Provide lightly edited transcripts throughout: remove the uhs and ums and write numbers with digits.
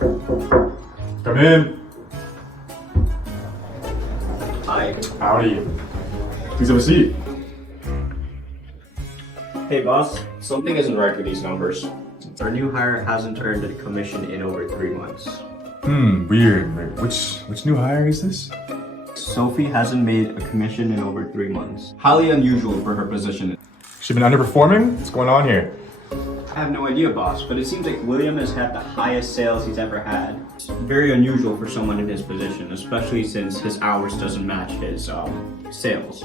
Come in. Hi. Howdy. Please have a seat. Hey boss, something isn't right with these numbers. Our new hire hasn't earned a commission in over 3 months. Weird. Wait, which new hire is this? Sophie hasn't made a commission in over 3 months. Highly unusual for her position. She been underperforming? What's going on here? I have no idea, boss, but it seems like William has had the highest sales he's ever had. It's very unusual for someone in his position, especially since his hours doesn't match his sales.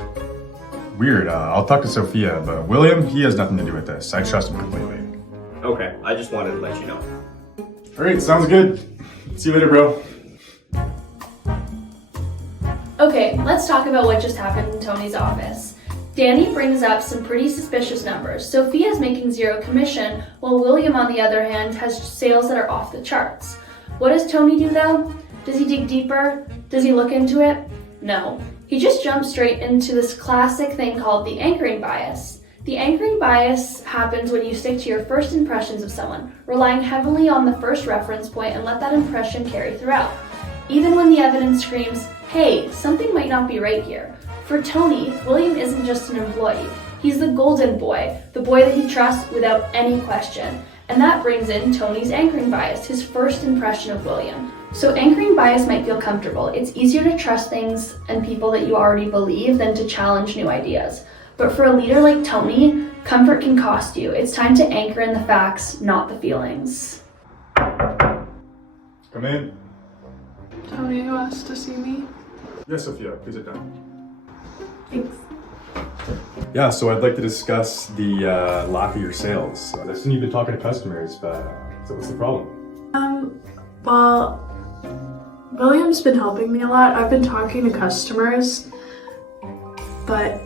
Weird. I'll talk to Sophia, but William, he has nothing to do with this. I trust him completely. Okay, I just wanted to let you know. Alright, sounds good. See you later, bro. Okay, let's talk about what just happened in Tony's office. Danny brings up some pretty suspicious numbers. Sophia's making 0 commission, while William, on the other hand, has sales that are off the charts. What does Tony do though? Does he dig deeper? Does he look into it? No. He just jumps straight into this classic thing called the anchoring bias. The anchoring bias happens when you stick to your first impressions of someone, relying heavily on the first reference point and let that impression carry throughout. Even when the evidence screams, hey, something might not be right here. For Tony, William isn't just an employee. He's the golden boy, the boy that he trusts without any question. And that brings in Tony's anchoring bias, his first impression of William. So anchoring bias might feel comfortable. It's easier to trust things and people that you already believe than to challenge new ideas. But for a leader like Tony, comfort can cost you. It's time to anchor in the facts, not the feelings. Come in. Tony, who asked to see me? Yes, Sophia, please sit down. Thanks. Yeah, so I'd like to discuss the lack of your sales. I've seen you've been talking to customers, but so what's the problem? Well, William's been helping me a lot. I've been talking to customers, but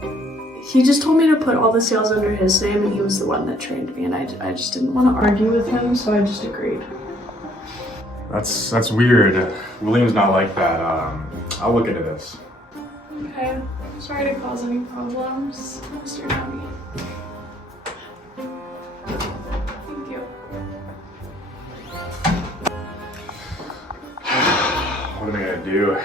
he just told me to put all the sales under his name, and he was the one that trained me, and I just didn't want to argue with him, so I just agreed. That's weird. William's not like that. I'll look into this. Okay, sorry to cause any problems, Mr. Tony. Thank you. What am I gonna do?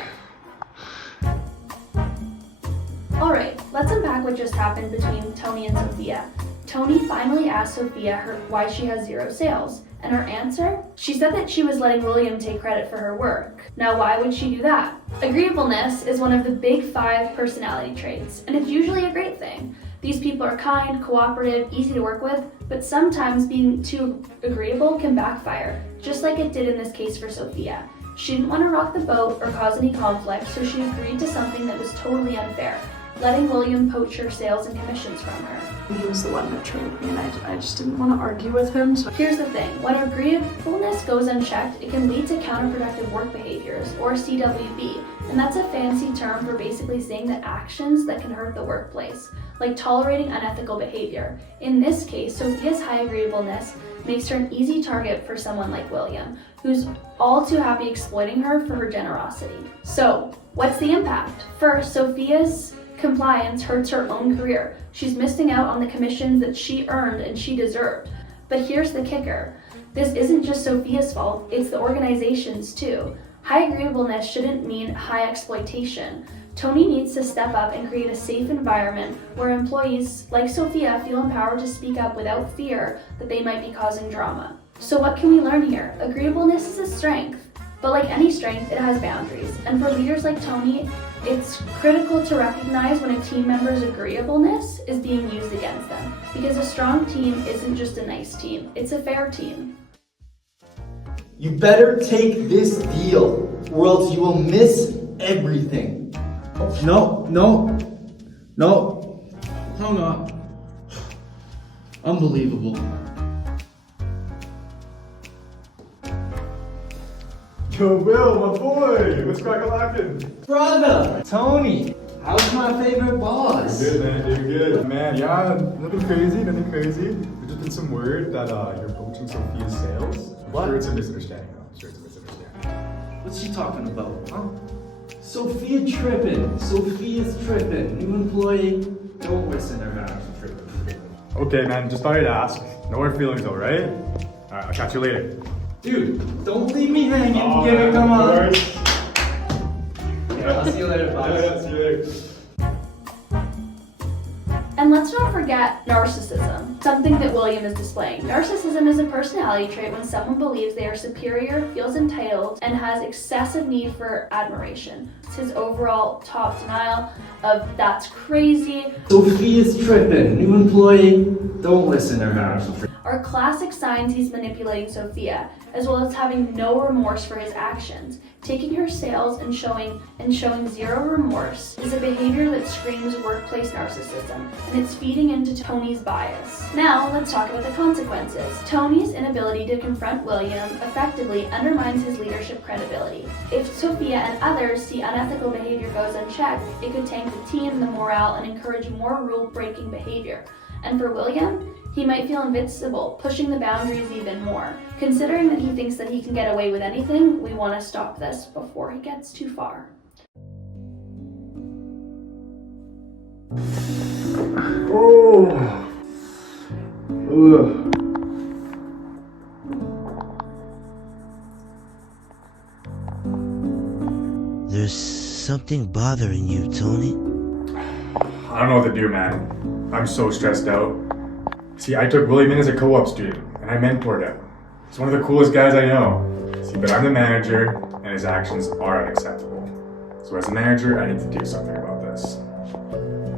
Alright, let's unpack what just happened between Tony and Sophia. Tony finally asked Sophia why she has 0 sales, and her answer? She said that she was letting William take credit for her work. Now why would she do that? Agreeableness is one of the big 5 personality traits, and it's usually a great thing. These people are kind, cooperative, easy to work with, but sometimes being too agreeable can backfire, just like it did in this case for Sophia. She didn't want to rock the boat or cause any conflict, so she agreed to something that was totally unfair, letting William poach her sales and commissions from her. He was the one that trained me, and I just didn't want to argue with him, so Here's the thing, when agreeableness goes unchecked, it can lead to counterproductive work behaviors, or CWB, and that's a fancy term for basically saying that actions that can hurt the workplace, like tolerating unethical behavior. In this case, Sophia's high agreeableness makes her an easy target for someone like William, who's all too happy exploiting her for her generosity. So, what's the impact? First, Sophia's compliance hurts her own career. She's missing out on the commissions that she earned and she deserved. But here's the kicker. This isn't just Sophia's fault, it's the organization's too. High agreeableness shouldn't mean high exploitation. Tony needs to step up and create a safe environment where employees like Sophia feel empowered to speak up without fear that they might be causing drama. So what can we learn here? Agreeableness is a strength, but like any strength, it has boundaries. And for leaders like Tony, it's critical to recognize when a team member's agreeableness is being used against them. Because a strong team isn't just a nice team, it's a fair team. You better take this deal, or else you will miss everything. No. Hung up. Unbelievable. Yo, Will, my boy! What's crack-a-lackin'? Brother! Tony! How's my favorite boss? Good, man, doing good. Man, yeah, nothing crazy. There's just been some word that you're poaching Sophia's sales. What? I'm sure it's a misunderstanding, though. What's she talking about, huh? Sophia's tripping. New employee. Don't listen to her. Tripping. Okay, man, just thought I'd ask. No hard feelings, though, right? Alright, I'll catch you later. Dude, don't leave me hanging. Give it, come on. I'll see you later, boss. See you later. And let's not forget narcissism, something that William is displaying. Narcissism is a personality trait when someone believes they are superior, feels entitled, and has excessive need for admiration. It's his overall top denial of "that's crazy" Sophia's tripping. New employee, don't listen to her. are classic signs he's manipulating Sophia, as well as having no remorse for his actions. Taking her sales and showing zero remorse is a behavior that screams workplace narcissism, and it's feeding into Tony's bias. Now, let's talk about the consequences. Tony's inability to confront William effectively undermines his leadership credibility. If Sophia and others see unethical behavior goes unchecked, it could tank the team, the morale, and encourage more rule-breaking behavior. And for William, he might feel invincible, pushing the boundaries even more. Considering that he thinks that he can get away with anything, we want to stop this before he gets too far. Oh. Ugh. There's something bothering you, Tony. I don't know what to do, man. I'm so stressed out. See, I took William in as a co-op student, and I mentored him. He's one of the coolest guys I know. See, but I'm the manager, and his actions are unacceptable. So as a manager, I need to do something about this.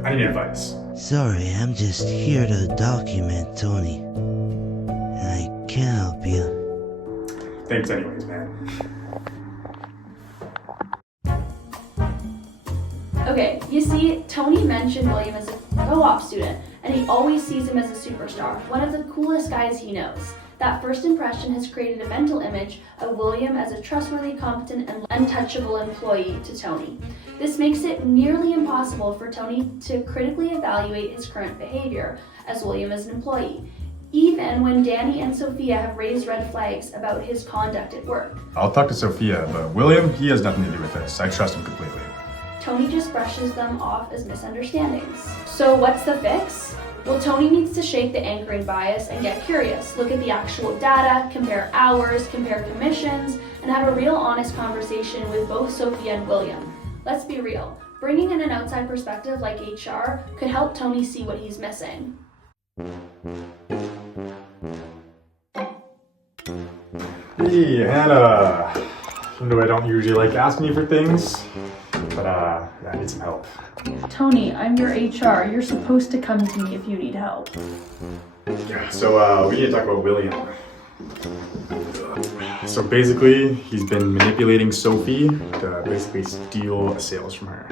I need advice. Sorry, I'm just here to document Tony. And I can't help you. Thanks anyways, man. Okay, you see, Tony mentioned William as a co-op student, and he always sees him as a superstar, one of the coolest guys he knows. That first impression has created a mental image of William as a trustworthy, competent, and untouchable employee to Tony. This makes it nearly impossible for Tony to critically evaluate his current behavior as William as an employee, even when Danny and Sophia have raised red flags about his conduct at work. I'll talk to Sophia, but William, he has nothing to do with this. I trust him completely. Tony just brushes them off as misunderstandings. So what's the fix? Well, Tony needs to shake the anchoring bias and get curious. Look at the actual data, compare hours, compare commissions, and have a real honest conversation with both Sophia and William. Let's be real. Bringing in an outside perspective like HR could help Tony see what he's missing. Hey, Hannah. Even though I don't usually like asking you for things, but yeah, I need some help. Tony, I'm your HR. You're supposed to come to me if you need help. Yeah, so we need to talk about William. So basically, he's been manipulating Sophie to basically steal sales from her.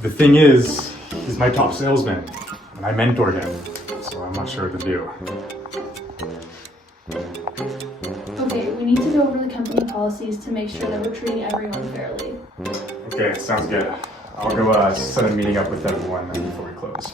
The thing is, he's my top salesman, and I mentor him, so I'm not sure what to do. Okay, we need to go over the company policies to make sure that we're treating everyone fairly. Okay, sounds good. I'll go set a meeting up with everyone before we close.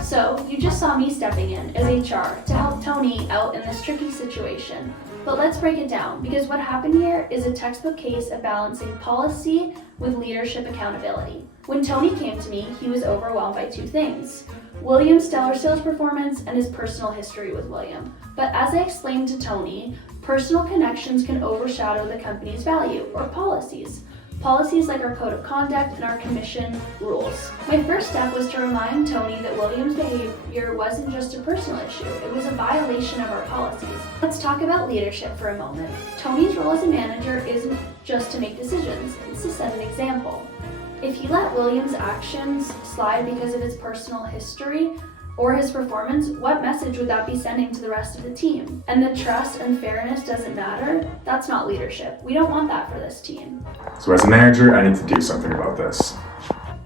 So, you just saw me stepping in as HR to help Tony out in this tricky situation. But let's break it down, because what happened here is a textbook case of balancing policy with leadership accountability. When Tony came to me, he was overwhelmed by two things: William's stellar sales performance and his personal history with William. But as I explained to Tony, personal connections can overshadow the company's value or policies. Policies like our code of conduct and our commission rules. My first step was to remind Tony that William's behavior wasn't just a personal issue, it was a violation of our policies. Let's talk about leadership for a moment. Tony's role as a manager isn't just to make decisions, it's to set an example. If he let William's actions slide because of his personal history or his performance, what message would that be sending to the rest of the team? And the trust and fairness doesn't matter? That's not leadership. We don't want that for this team. So as a manager, I need to do something about this.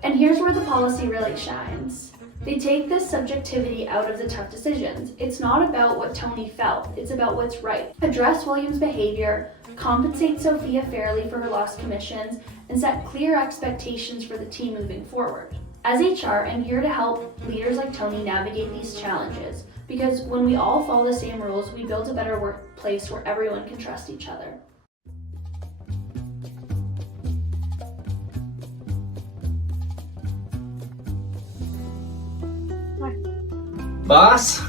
And here's where the policy really shines. They take this subjectivity out of the tough decisions. It's not about what Tony felt, it's about what's right. Address William's behavior, compensate Sophia fairly for her lost commissions, and set clear expectations for the team moving forward. As HR, I'm here to help leaders like Tony navigate these challenges, because when we all follow the same rules, we build a better workplace where everyone can trust each other. Hi. Boss?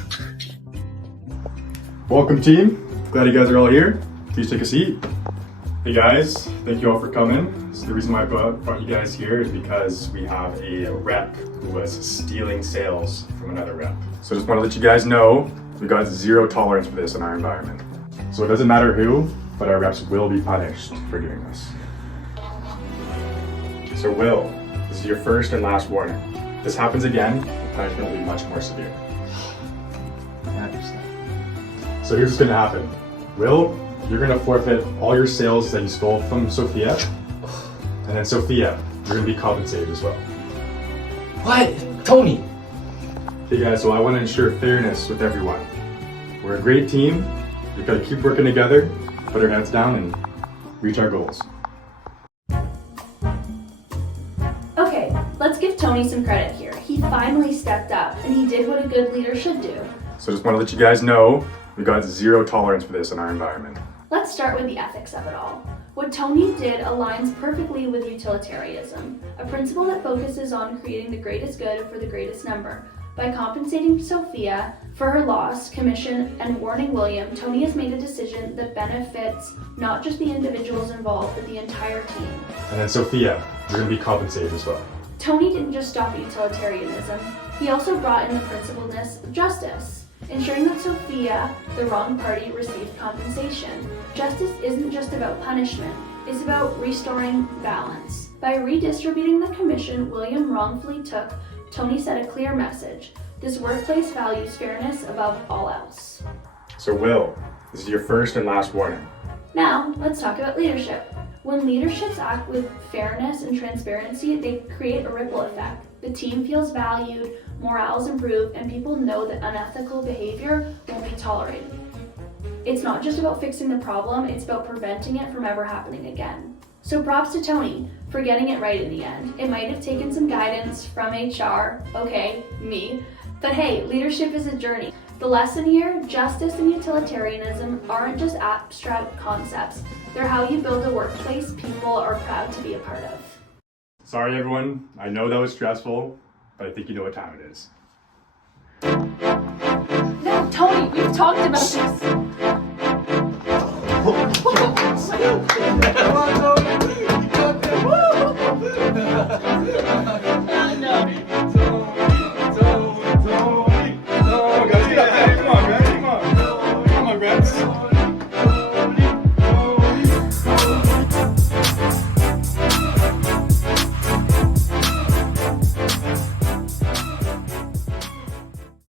Welcome, team. Glad you guys are all here. Please take a seat. Hey guys, thank you all for coming. So the reason why I brought you guys here is because we have a rep who was stealing sales from another rep. So just want to let you guys know we got zero tolerance for this in our environment. So it doesn't matter who, but our reps will be punished for doing this. So Will, this is your first and last warning. If this happens again, the punishment will be much more severe. So here's what's gonna happen. Will, you're gonna forfeit all your sales that you stole from Sophia. And then Sophia, you're gonna be compensated as well. What? Tony! Okay guys, so I wanna ensure fairness with everyone. We're a great team. We've gotta keep working together, put our heads down and reach our goals. Okay, let's give Tony some credit here. He finally stepped up, and he did what a good leader should do. So just wanna let you guys know, we got zero tolerance for this in our environment. Let's start with the ethics of it all. What Tony did aligns perfectly with utilitarianism, a principle that focuses on creating the greatest good for the greatest number. By compensating Sophia for her loss, commission, and warning William, Tony has made a decision that benefits not just the individuals involved, but the entire team. And then Sophia, you're gonna be compensated as well. Tony didn't just stop utilitarianism, he also brought in the principledness of justice, ensuring that Sophia, the wrong party, received compensation. Justice isn't just about punishment, it's about restoring balance. By redistributing the commission William wrongfully took, Tony sent a clear message. This workplace values fairness above all else. So Will, this is your first and last warning. Now, let's talk about leadership. When leaderships act with fairness and transparency, they create a ripple effect. The team feels valued, morale's improved, and people know that unethical behavior won't be tolerated. It's not just about fixing the problem, it's about preventing it from ever happening again. So props to Tony for getting it right in the end. It might have taken some guidance from HR, okay, me, but hey, leadership is a journey. The lesson here, justice and utilitarianism aren't just abstract concepts. They're how you build a workplace people are proud to be a part of. Sorry everyone, I know that was stressful, but I think you know what time it is. No, Tony, we've talked about this.